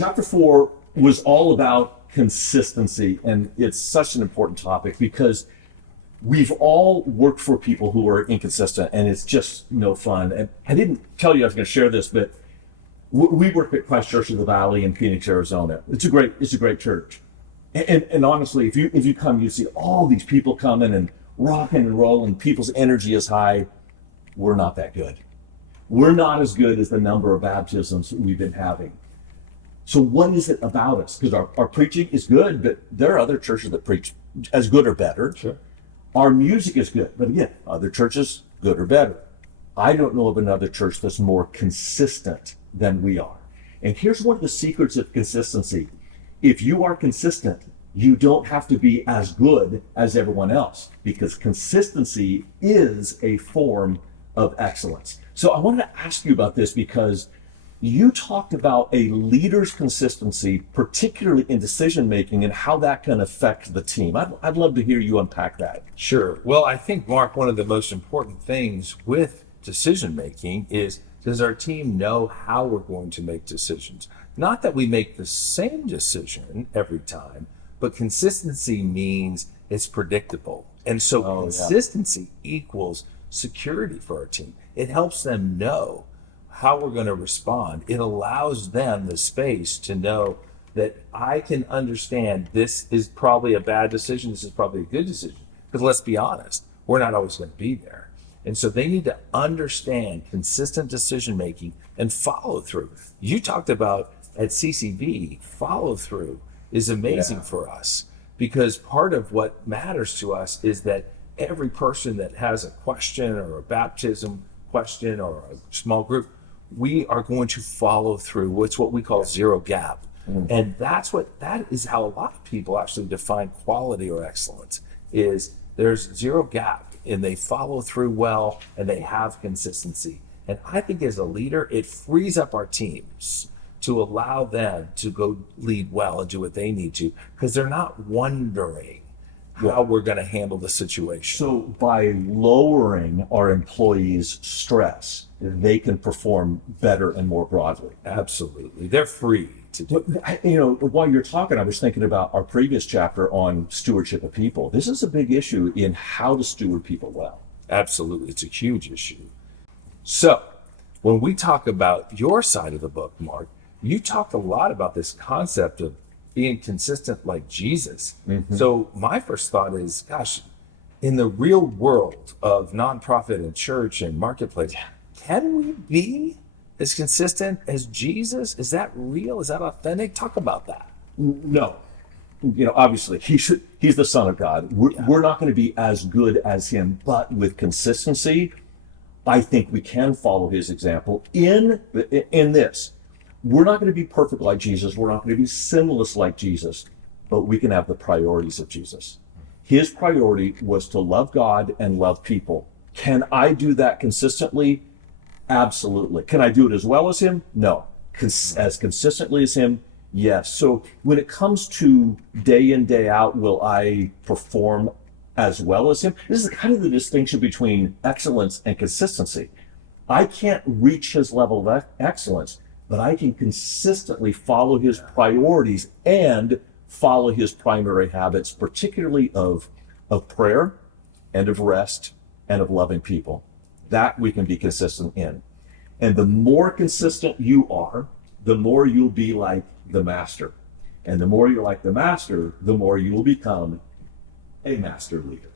chapter 4 was all about consistency, and it's such an important topic because we've all worked for people who are inconsistent, and it's just no fun. And I didn't tell you I was going to share this, but we work at Christ Church of the Valley in Phoenix, Arizona. It's a great church. And honestly, if you come, you see all these people coming and rocking and rolling. People's energy is high. We're not that good. We're not as good as the number of baptisms we've been having. So what is it about us? Because our preaching is good, but there are other churches that preach as good or better. Sure. Our music is good, but again, other churches, good or better. I don't know of another church that's more consistent than we are. And here's one of the secrets of consistency. If you are consistent, you don't have to be as good as everyone else, because consistency is a form of excellence. So I wanted to ask you about this because you talked about a leader's consistency, particularly in decision making, and how that can affect the team. I'd love to hear you unpack that. Sure. Well, I think, Mark, one of the most important things with decision making is, does our team know how we're going to make decisions? Not that we make the same decision every time, but consistency means it's predictable. And so consistency equals security for our team. It helps them know how we're going to respond. It allows them the space to know that I can understand this is probably a bad decision, this is probably a good decision. Because let's be honest, we're not always going to be there. And so they need to understand consistent decision making and follow through. You talked about at CCV, follow through is amazing for us, because part of what matters to us is that every person that has a question or a baptism question or a small group, we are going to follow through. It's what we call zero gap. And that is how a lot of people actually define quality or excellence, is there's zero gap and they follow through well and they have consistency. And I think as a leader, it frees up our teams to allow them to go lead well and do what they need to, because they're not wondering how we're going to handle the situation. So by lowering our employees' stress, they can perform better and more broadly. Absolutely. They're free to do that. You know, while you're talking, I was thinking about our previous chapter on stewardship of people. This is a big issue in how to steward people well. Absolutely. It's a huge issue. So when we talk about your side of the book, Mark, you talked a lot about this concept of being consistent like Jesus. So my first thought is, gosh, in the real world of nonprofit and church and marketplace, can we be as consistent as Jesus? Is that real? Is that authentic? Talk about that. No. You know, obviously, he's the Son of God. We're not going to be as good as him, but with consistency, I think we can follow his example in this. We're not going to be perfect like Jesus. We're not going to be sinless like Jesus, but we can have the priorities of Jesus. His priority was to love God and love people. Can I do that consistently? Absolutely. Can I do it as well as him? No. As consistently as him? Yes. So when it comes to day in, day out, will I perform as well as him? This is kind of the distinction between excellence and consistency. I can't reach his level of excellence, but I can consistently follow his priorities and follow his primary habits, particularly of prayer and of rest and of loving people. That we can be consistent in. And the more consistent you are, the more you'll be like the master. And the more you're like the master, the more you will become a master leader.